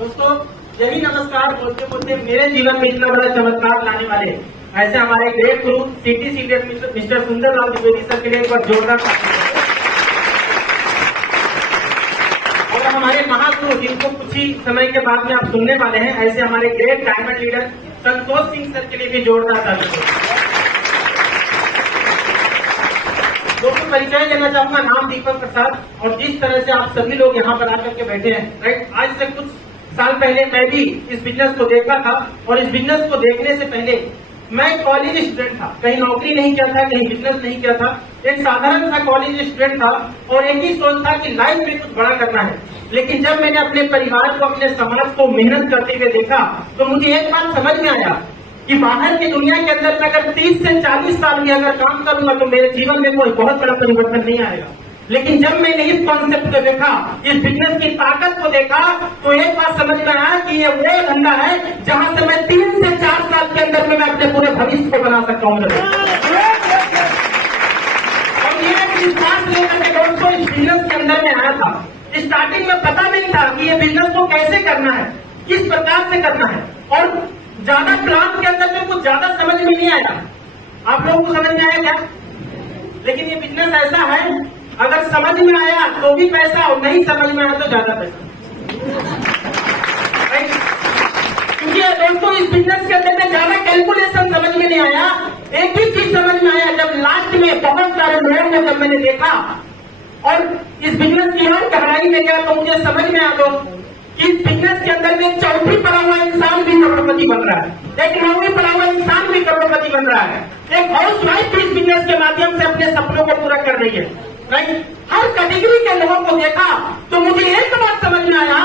दोस्तों यही नमस्कार बोलते बोलते मेरे जीवन में इतना बड़ा चमत्कार लाने वाले ऐसे हमारे ग्रेट गुरु सिटी सीनियर मिस्टर सुंदर राव द्विवेदी सर के लिए एक बार जोरदार और हमारे महागुरु जिनको कुछ ही समय के बाद में आप सुनने वाले हैं ऐसे हमारे great diamond leader Santosh Singh sir के लिए भी जोरदार तालियां। दोस्तों परिचय देना चाहूंगा, नाम दीपक प्रसाद और जिस तरह से आप सभी लोग यहाँ पर आकर के बैठे हैं राइट, आज से कुछ साल पहले मैं भी इस बिजनेस को देखा था और इस बिजनेस को देखने से पहले मैं कॉलेज स्टूडेंट था, कहीं नौकरी नहीं किया था, कहीं बिजनेस नहीं किया था, एक साधारण सा कॉलेज स्टूडेंट था और एक ही सोच था कि लाइफ में कुछ बड़ा करना है। लेकिन जब मैंने अपने परिवार को, अपने समाज को मेहनत करते हुए देखा तो मुझे एक बात समझ में आया कि बाहर की दुनिया के अंदर मैं अगर 30 से 40 साल भी अगर काम करूंगा तो मेरे जीवन में कोई बहुत बड़ा परिवर्तन नहीं आएगा। लेकिन जब मैंने इस कॉन्सेप्ट को देखा, इस बिजनेस की ताकत को देखा तो एक बात समझ में आया कि ये वो धंधा है जहां से मैं 3 से 4 साल के अंदर में मैं अपने पूरे भविष्य को बना सकता हूँ। और ये विश्वास लेकर के दोस्तों इस बिजनेस के अंदर में आया था। स्टार्टिंग में पता नहीं था कि ये बिजनेस को कैसे करना है, किस प्रकार से करना है और ज्यादा प्लान के अंदर में कुछ ज्यादा समझ में नहीं आया। आप लोगों को समझ में आया क्या? लेकिन ये बिजनेस ऐसा है अगर समझ में आया तो भी पैसा और नहीं समझ में आया तो ज्यादा पैसा। क्योंकि दोस्तों इस बिजनेस के अंदर में ज्यादा कैलकुलेशन समझ में नहीं आया, एक ही चीज समझ में आया जब लास्ट में बहुत सारे लोगों को जब मैंने देखा और इस बिजनेस की हर गहराई में गया तो मुझे समझ में आ गया कि इस बिजनेस के अंदर में चौथी पढ़ा हुआ इंसान भी करोड़पति बन रहा है, एक 9वीं पढ़ा हुआ इंसान भी करोड़पति बन रहा है, एक हाउस वाइफ भी इस बिजनेस के माध्यम से अपने सपनों को पूरा कर रही है राइट। हर कैटेगरी के लोगों को देखा तो मुझे एक बात समझ में आया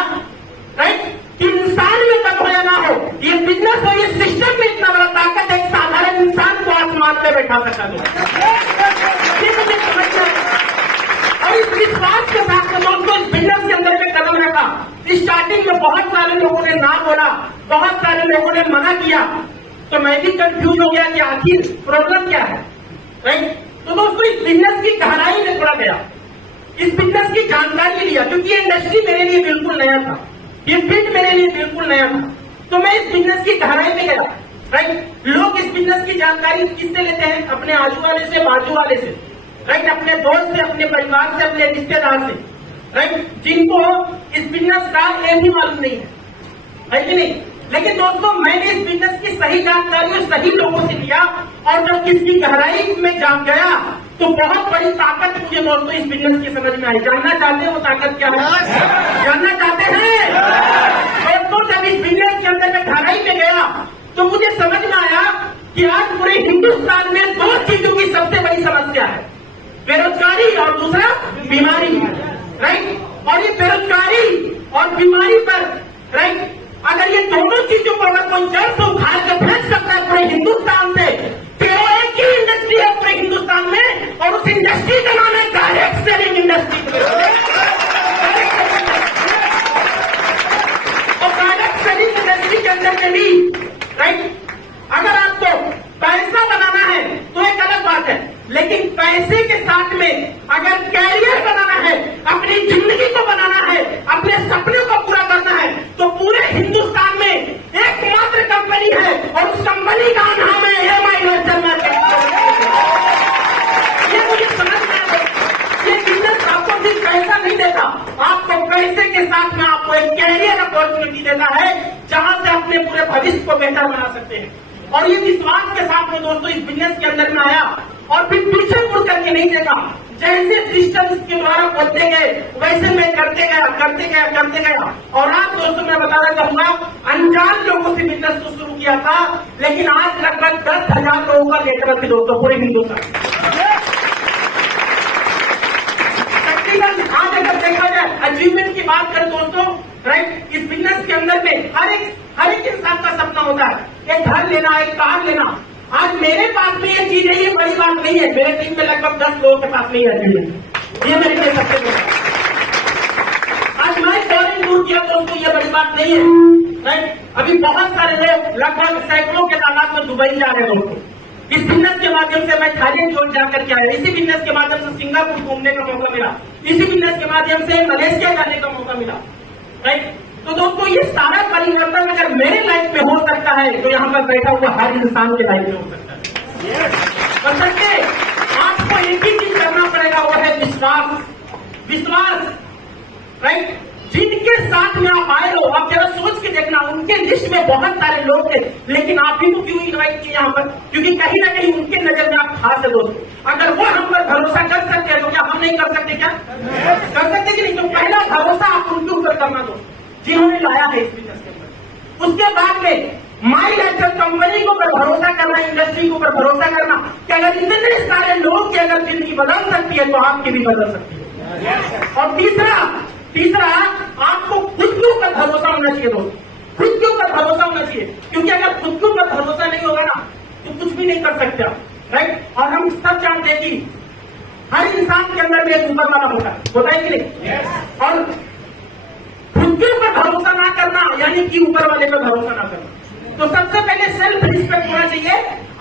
राइट कि इंसान में कब हो या ना हो, ये बिजनेस हो, ये सिस्टम में इतना बड़ा ताकत एक साधारण इंसान को आसमान पे बैठा सकता है। ये मुझे समझ में आया और इस विश्वास के साथ दोस्तों इस बिजनेस के अंदर में कदम रखा। स्टार्टिंग में बहुत सारे लोगों ने ना बोला, बहुत सारे लोगों ने मना किया तो मैं भी कंफ्यूज हो गया कि आखिर प्रॉब्लम क्या है राइट। तो दोस्तों इस बिजनेस की गहराई में थोड़ा गया, इस बिजनेस की जानकारी लिया क्योंकि ये इंडस्ट्री मेरे लिए बिल्कुल नया था, ये फील्ड मेरे लिए बिल्कुल नया था। तो मैं इस बिजनेस की गहराई में गया राइट। लोग इस बिजनेस की जानकारी किससे लेते हैं? अपने आजू वाले से, बाजू वाले से राइट, अपने दोस्त से, अपने परिवार से, अपने रिश्तेदार से राइट, जिनको इस बिजनेस का ये भी मालूम नहीं है कि नहीं। लेकिन दोस्तों मैंने इस बिजनेस की सही जानकारी सही लोगों से लिया और जब इसकी गहराई में जान गया तो बहुत बड़ी ताकत मुझे दोस्तों इस बिजनेस की समझ में आई। जानना चाहते हैं वो ताकत क्या है? जानना चाहते हैं दोस्तों? जब इस बिजनेस के अंदर मैं गहराई में गया तो मुझे समझ में आया कि आज पूरे हिंदुस्तान में 2 चीजों की सबसे बड़ी समस्या है, बेरोजगारी और दूसरा बीमारी राइट। और ये बेरोजगारी और बीमारी पर राइट अगर ये दोनों चीजों को अगर कोई जड़ से उखाड़ के फेंक सकता है पूरे हिंदुस्तान से तो एक ही इंडस्ट्री है पूरे हिंदुस्तान में और उस इंडस्ट्री का नाम है डायरेक्ट सेलिंग इंडस्ट्री। और डायरेक्ट सेलिंग इंडस्ट्री के अंदर में भी राइट अगर आपको पैसा बनाना है तो एक अलग बात है, लेकिन पैसे के साथ में अगर कैरियर बनाना है, अपनी जिंदगी को बनाना है, अपने सपने को पूरा करना है तो पूरे हिंदुस्तान में एकमात्र कंपनी है और उस कंपनी का नाम है EMI इन्वेस्टमेंट। ये मुझे समझ में आया। ये बिजनेस आपको सिर्फ पैसा नहीं देता, आपको पैसे के साथ में आपको एक कैरियर अपॉर्चुनिटी देता है जहां से अपने पूरे भविष्य को बेहतर बना सकते हैं। और ये विश्वास के साथ में दोस्तों इस बिजनेस के अंदर में आया और फिर पीछे मुड़ करके नहीं देखा, जैसे सिस्टम्स के द्वारा बोलते गए वैसे मैं करते गया। और आज दोस्तों मैं बताना चाहूंगा अनजान लोगों से बिजनेस को शुरू किया था लेकिन आज लगभग 10,000 लोगों का नेटवर्क है दोस्तों पूरे हिंदुस्तान। आज अगर देखा जाए अचीवमेंट की बात करें दोस्तों राइट, इस बिजनेस के अंदर में हर एक इंसान का सपना होता है एक घर लेना, एक कार लेना। आज मेरे पास में ये चीज है, ये बड़ी बात नहीं है। मेरे टीम में लगभग 10 लोगों के पास नहीं है, ये मेरे लिए सबसे बड़ा। आज मैं फॉरेन टूर किया तो ये बड़ी बात नहीं है राइट। अभी बहुत सारे लोग लगभग सैकड़ों के तादाद में दुबई जा रहे हैं दोस्तों। इस बिजनेस के माध्यम से मैं थाईलैंड जोन जाकर के आया, इसी बिजनेस के माध्यम से सिंगापुर घूमने का मौका मिला, इसी बिजनेस के माध्यम से मलेशिया जाने का मौका मिला राइट। तो दोस्तों ये सारा परिवर्तन अगर मेरे लाइफ में हो सकता है तो यहाँ पर बैठा हुआ हर इंसान के लाइफ में हो सकता है। कर सकते आपको एक ही चीज करना पड़ेगा, वो है विश्वास। विश्वास, राइट। जिनके साथ में आप आए हो, आप जरा सोच के देखना, उनके लिस्ट में बहुत सारे लोग थे, लेकिन आप ही को क्यों इन्वाइट किए यहाँ पर? क्योंकि कहीं ना कहीं उनके नजर में आप खास है दोस्तों। अगर वो हम पर भरोसा कर सकते हैं तो क्या हम नहीं कर सकते? क्या कर सकते कि नहीं? तो पहला भरोसा आप उनके ऊपर करना दोस्तों, जिन्होंने लाया है इस बिजनेस के अंदर। उसके बाद में माई लाइफ कंपनी को पर भरोसा करना, इंडस्ट्री को पर भरोसा करना कि अगर इतने सारे लोग की अगर जिंदगी बदल सकती है तो आपकी भी बदल सकती है। और तीसरा आपको खुद के ऊपर भरोसा होना चाहिए दोस्तों, खुद के ऊपर भरोसा होना चाहिए। क्योंकि अगर खुद के ऊपर भरोसा नहीं होगा ना तो कुछ भी नहीं कर सकते आप, राइट। और हम सब जानते हैं कि हर इंसान के अंदर में एक ऊपर वाला होता है कि नहीं? और खुद के ऊपर भरोसा ना करना यानी कि ऊपर वाले पर भरोसा ना करना। तो सबसे पहले सेल्फ रिस्पेक्ट होना चाहिए,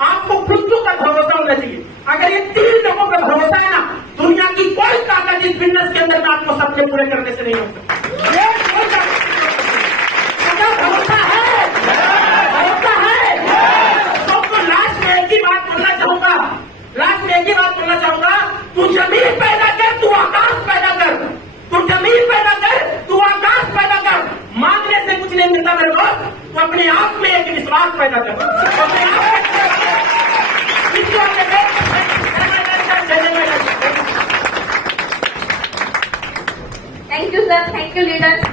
आपको खुद के ऊपर भरोसा होना चाहिए। अगर ये 3 लोगों पर भरोसा है ना, दुनिया की कोई ताकत इस बिजनेस के अंदर आपको सबके पूरे करने से नहीं हो सकती। अगर भरोसा है तो लास्ट में एक ही बात बोलना चाहूंगा, तू जमीन पैदा कर, तू आकाश पैदा कर, तू जमीन पैदा कर, तू आकाश पैदा कर। मांगने से कुछ नहीं मिलता मेरे दोस्त, तो अपने आप में एक विश्वास पैदा कर, अपने आप thank you sir, thank you leader.